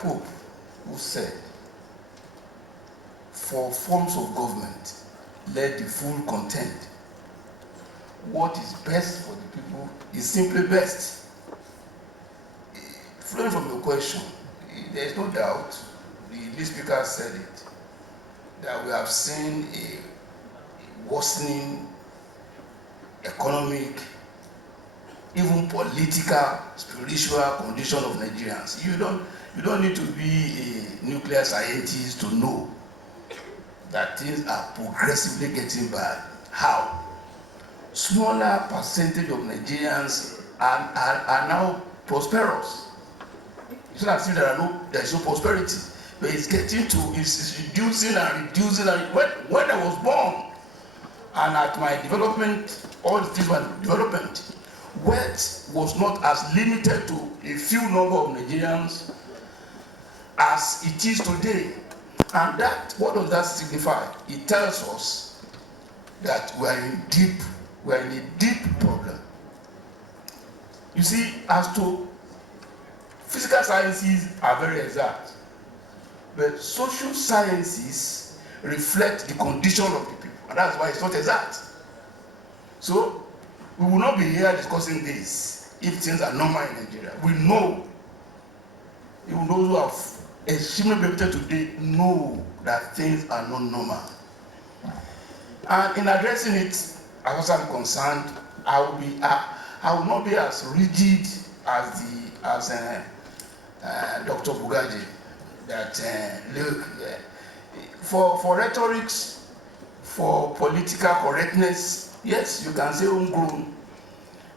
Pope, who said, "For forms of government, let the fool contend. What is best for the people is simply best." Flowing from your question, there is no doubt, the speaker said it, that we have seen a worsening economic, even political, spiritual condition of Nigerians. You don't need to be a nuclear scientist to know that things are progressively getting bad. How? Smaller percentage of Nigerians are now prosperous. It's not as if there is no prosperity, but it's reducing and reducing. And when I was born, and at my development, all these were development, wealth was not as limited to a few number of Nigerians as it is today. And that, what does that signify? It tells us that we are in a deep problem. You see, as to physical sciences are very exact, but social sciences reflect the condition of the people, and that's why it's not exact. So we will not be here discussing this if things are normal in Nigeria. We know, even those who have extremely reputed today know that things are not normal. And in addressing it, as far as I'm concerned, I will not be as rigid as Dr. Bugaji. That look, for rhetorics, for political correctness, yes, you can say homegrown.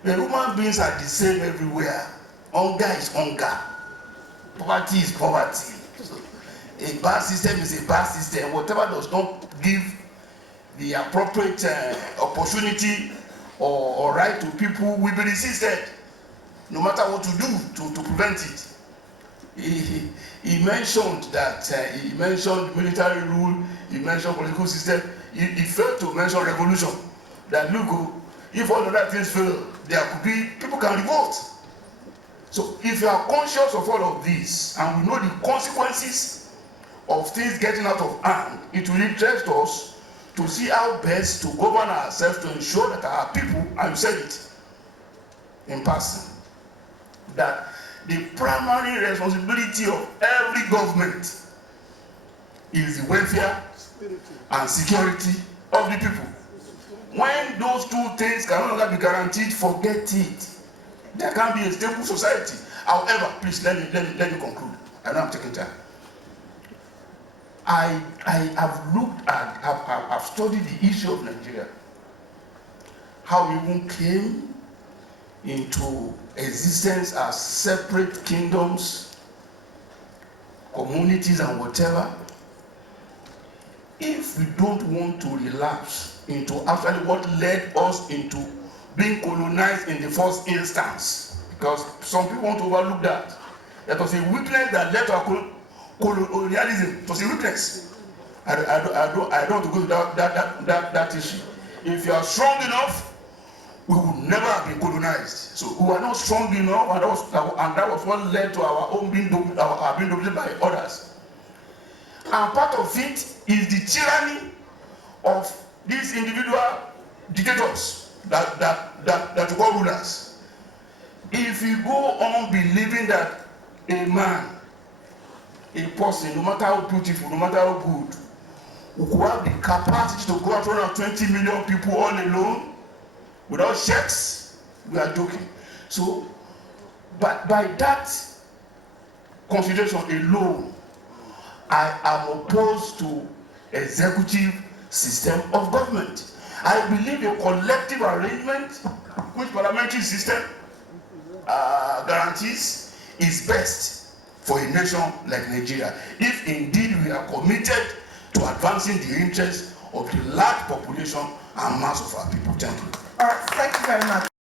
The human beings are the same everywhere. Hunger is hunger. Poverty is poverty. So, a bad system is a bad system. Whatever does not give the appropriate opportunity or right to people will be resisted, no matter what you do to prevent it. He mentioned that he mentioned military rule, he mentioned political system, he failed to mention revolution. That look, if all other things fail, there could be, people can revolt. So if you are conscious of all of this, and we know the consequences of things getting out of hand, it will interest us to see how best to govern ourselves to ensure that our people, and you said it in passing, that the primary responsibility of every government is the welfare and security of the people. When those two things can no longer be guaranteed, forget it. There can't be a stable society. However, please let me conclude. I know I'm taking time. I have looked at, I've studied the issue of Nigeria, how we even came into existence as separate kingdoms, communities, and whatever. If we don't want to relapse into actually what led us into being colonized in the first instance, because some people want to overlook that. That was a weakness that led to our colonialism. It was a weakness. I don't want to go to that issue. If you are strong enough, we would never have been colonized. So we were not strong enough, and that was what led to our own being dominated by others. And part of it is the tyranny of these individual dictators that we call rulers. If you go on believing that a man, a person, no matter how beautiful, no matter how good, who could have the capacity to go out 120 million people all alone, without checks, we are joking. So, but by that consideration alone, I am opposed to executive system of government. I believe a collective arrangement, which parliamentary system guarantees, is best for a nation like Nigeria, if indeed we are committed to advancing the interests of the large population and mass of our people. Thank you. All right, thank you very much.